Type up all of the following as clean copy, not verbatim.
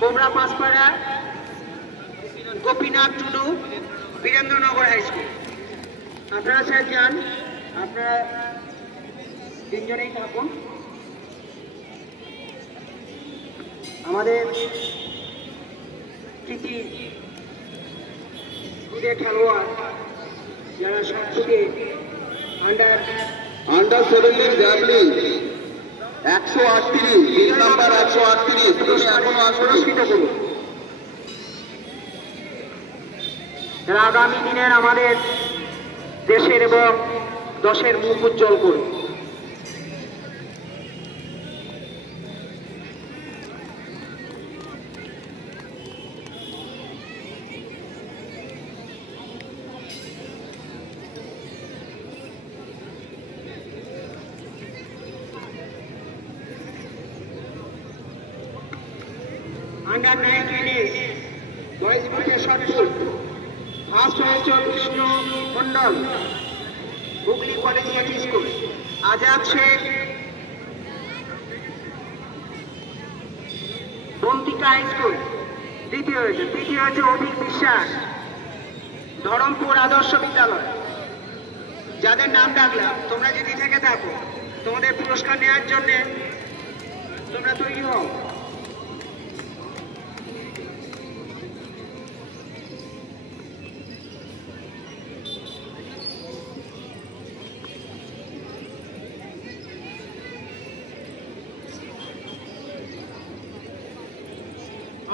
কোবরা Panchpara, Gopinath Tudu, Birendranagar high school. আপনারা sir যান, আপনারা তিনজনেই থাকুন। আমাদের কৃতি খেলোয়াড় যারা সবথেকে আন্ডার 17 জ্যাভলিন 138 নাম্বার 138 তুমি এখনো পুরস্কৃত করুন। যারা আগামী দিনের আমাদের দেশের এবং দশের মুখ উজ্জ্বল করুন। আন্ডার 19 বয়েজ গ্রুপের শটপুট ফার্স্ট হয়েছে Bishnu Mondal, Hooghly collegiate school. Azad Sheikh, Bantika high school দ্বিতীয় হয়েছে। তৃতীয় হয়েছে অভিক বিশ্বাস, ধরমপুর আদর্শ বিদ্যালয়। যাদের নাম ডাকলাম তোমরা যদি থেকে থাকো, তোমাদের পুরস্কার নেওয়ার জন্য তোমরা তৈরি হও।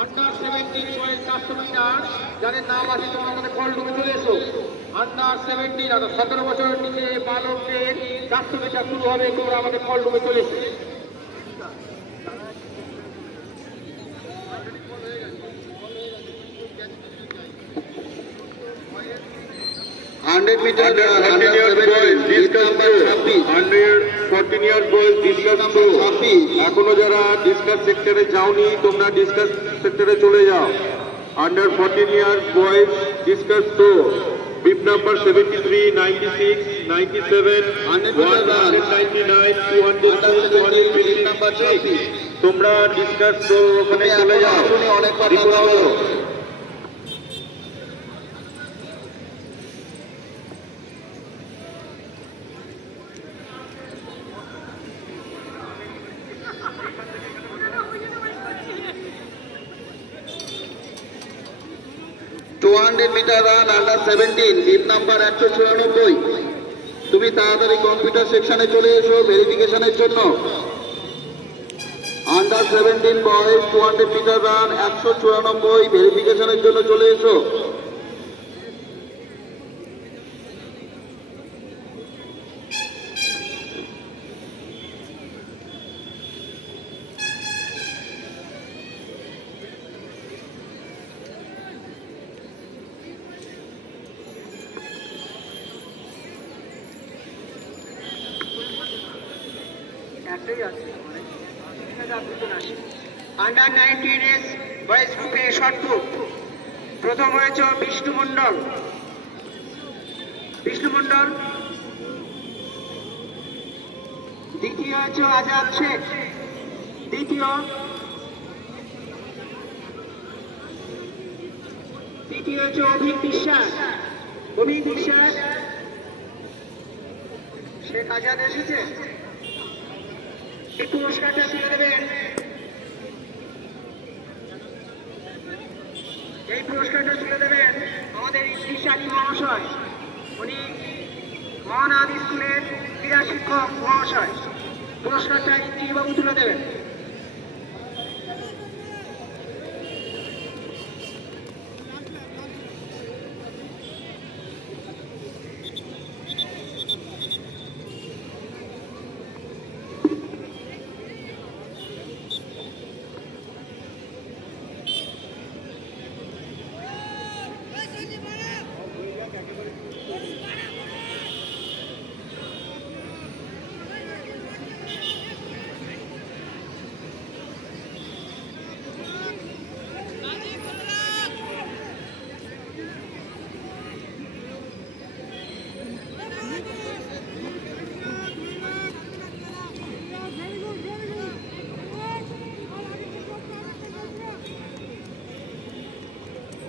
আন্ডার 17 বয়েজ 400 মিটার যাদের নাম আছে তোমরা আমাদের কল রুমে চলে এসো। আন্ডার 17 আর 17 বছরের নিচে বালকদের 400 মিটার শুরু হবে, তোমরা আমাদের কল রুমে চলে এসো। 100 meter under 14 years boys discus throw, under 14 years boys discus throw। এখনো যারা ডিসকাস সেক্টরে যাওনি তোমরা ডিসকাস সেক্টরে চলে যাও। under 14 years boys discus throw, bib number 73, 96, 97, 199, 202, 203 number 6। তোমরা ডিসকাস থ্রো ওখানে চলে যাও। অনেক কথা হলো। Metre run under 17 bib number 194। তুমি তাড়াতাড়ি কম্পিউটার সেকশনে চলে এসো ভেরিফিকেশনের জন্য। আন্ডার 17 বয়েজ 200 মিটার রান 194 ভেরিফিকেশনের জন্য চলে এসো। আন্ডার 19 বয়েজ গ্রুপে শটপুট প্রথম হয়েছে বিষ্ণু মন্ডল, দ্বিতীয় হয়েছে আজাদ শেখ, তৃতীয় হয়েছে অভিক বিশ্বাস, শেখ আজাদ এসেছে। এই পুরস্কারটা তুলে দেবেন, আমাদের ইংলিশ আলী মহাশয়, উনি মহানাদ স্কুলের ক্রীড়া শিক্ষক মহাশয়। পুরস্কারটা ইংলিশ বাবু তুলে দেবেন।